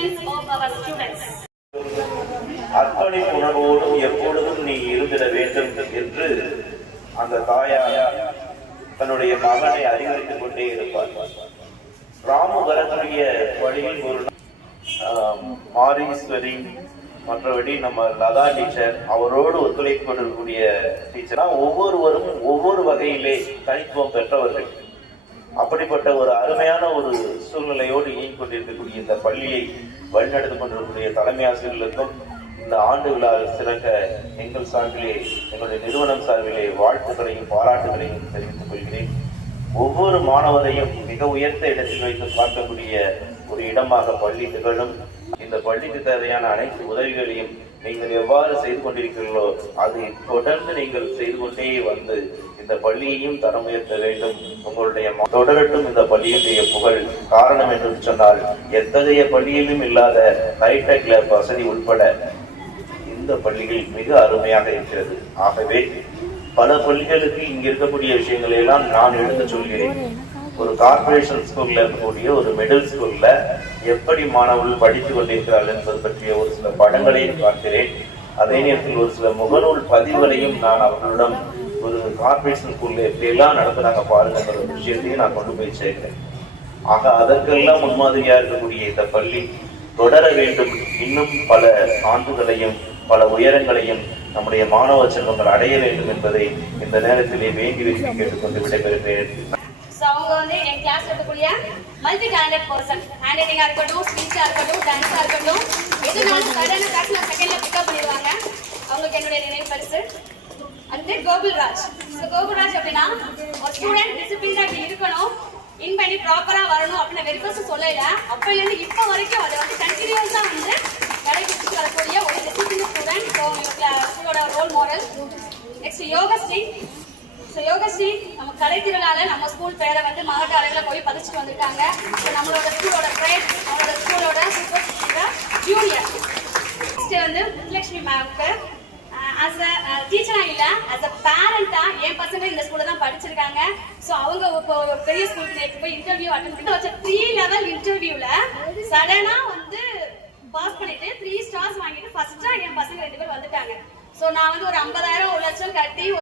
achievements of our students. அர்ப்பணிப்பு உணர்வோடும் எப்பொழுதும் நீ இருந்திட வேண்டும் என்று அந்த தாயார் தன்னுடைய மகனை அறிவுறுத்திக் கொண்டே இருப்பார். ராமு வரக்கூடிய வழியில் ஒரு மாரீஸ்வரி மற்றபடி நம்ம லதா டீச்சர் அவரோடு ஒத்துழைப்பு கொண்டிருக்கக்கூடிய டீச்சரா ஒவ்வொருவரும் ஒவ்வொரு வகையிலே தனித்துவம் பெற்றவர்கள். அப்படிப்பட்ட ஒரு அருமையான ஒரு சூழ்நிலையோடு இயங்கிக் கொண்டிருக்கக்கூடிய இந்த பள்ளியை வழிநடத்திக் கொண்டிருக்கக்கூடிய தலைமை ஆசிரியர்களுக்கும் இந்த ஆண்டு விழா சிறக்க எங்கள் சார்பிலே எங்களுடைய நிறுவனம் சார்பிலே வாழ்த்துக்களையும் பாராட்டுகளையும் தெரிவித்துக் கொள்கிறேன். ஒவ்வொரு மாணவரையும் மிக உயர்ந்த இடத்தில் வைத்து பார்க்கக்கூடிய ஒரு இடமாக பள்ளி திகழும். இந்த பள்ளிக்கு தேவையான அனைத்து உதவிகளையும் நீங்கள் எவ்வாறு செய்து கொண்டிருக்கிறீர்களோ அதை தொடர்ந்து நீங்கள் செய்து கொண்டே வந்து இந்த பள்ளியையும் தரம் உயர்த்த வேண்டும். உங்களுடைய தொடரட்டும் இந்த பள்ளியினுடைய புகழ். காரணம் என்று சொன்னால் எத்தகைய பள்ளியிலும் இல்லாத ஹைடெக் லேப் வசதி உட்பட இந்த பள்ளிகள் மிக அருமையாக இருக்கிறது. ஆகவே பல பள்ளிகளுக்கு இங்க இருக்கக்கூடிய விஷயங்களை எல்லாம் நான் எடுத்து சொல்கிறேன். ஒரு கார்பரேஷன் ஸ்கூல்ல இருக்கக்கூடிய ஒரு மிடில் ஸ்கூல்ல எப்படி மாணவர்கள் படித்துக் கொண்டிருக்கிறார்கள் என்பது பற்றிய ஒரு சில படங்களையும் பார்க்கிறேன். அதே நேரத்தில் ஒரு சில முகநூல் பதிவுகளையும் நான் அவர்களிடம் ஒரு கார்பரேஷன் ஸ்கூல்ல எப்படி எல்லாம் நடத்துனாங்க பாருங்கிற ஒரு விஷயத்தையும் நான் கொண்டு போய் சேர்க்கிறேன். ஆக அதற்கெல்லாம் முன்மாதிரியா இருக்கக்கூடிய இந்த பள்ளி தொடர வேண்டும். இன்னும் பல சான்றுகளையும் பல உயரங்களையும் நம்முடைய மாணவ செல்வங்கள் அடைய வேண்டும் என்பதை இந்த நேரத்திலே வேண்டி விரும்பி கேட்டுக்கொண்டு விடைபெறுகிறேன். அவங்க வந்து என் கிளாஸ் இருக்கக்கூடிய மல்டி டேலண்டட் பர்சன். ஹேண்ட் ரைட்டிங்கா இருக்கட்டும், ஸ்பீச்சா இருக்கட்டும், டான்ஸா இருக்கட்டும், எதுனாலும் சடனா கிளாஸ்ல செகண்ட்ல பிக்கப் பண்ணிடுவாங்க. அவங்களுக்கு என்னுடைய நினைவு பரிசு. அடுத்து கோகுல்ராஜ். கோகுல்ராஜ் அப்படின்னா ஒரு ஸ்டூடெண்ட் டிசிப்ளினா இருக்கணும், இன் பண்ணி ப்ராப்பரா வரணும் அப்படின்னு வெரி ஃபர்ஸ்ட் சொல்லல. அப்பையிலேருந்து இப்போ வரைக்கும் அதை வந்து கண்டினியூஸா வந்து கடைபிடிச்சு வரக்கூடிய ஒரு டிசிப்ளின் ஸ்டூடெண்ட். ஸ்கூலோட role model. Next Yogashree. Yogashree நம்ம கலைத்திறனால நம்ம ஸ்கூல் பேரை வந்து மாவட்ட அளவில் போய் பதிச்சுட்டு வந்திருக்காங்க. நம்மளோட ஸ்கூலோட பிரைட், நம்மளோட ஸ்கூலோட சூப்பர் ஜூனியர். நெக்ஸ்ட் வந்து முத்துலட்சுமி மேம்க்கு ஆஸ் அ டீச்சரா இல்ல ஆஸ் அ பேரண்டா என் பசங்க இந்த ஸ்கூல்ல தான் படிச்சிருக்காங்க. ஸோ அவங்க இப்போ பெரிய ஸ்கூலுக்கு போய் இன்டர்வியூ அட்டன் பண்ணி வச்ச 3 லெவல் இன்டர்வியூல சடனா வந்து பாஸ் பண்ணிட்டு 3 ஸ்டார்ஸ் வாங்கிட்டு ஃபர்ஸ்டா என் பசங்க 2 பேர் வந்துட்டாங்க. ஸோ நான் வந்து ஒரு 50,000 1 லட்சம் கட்டி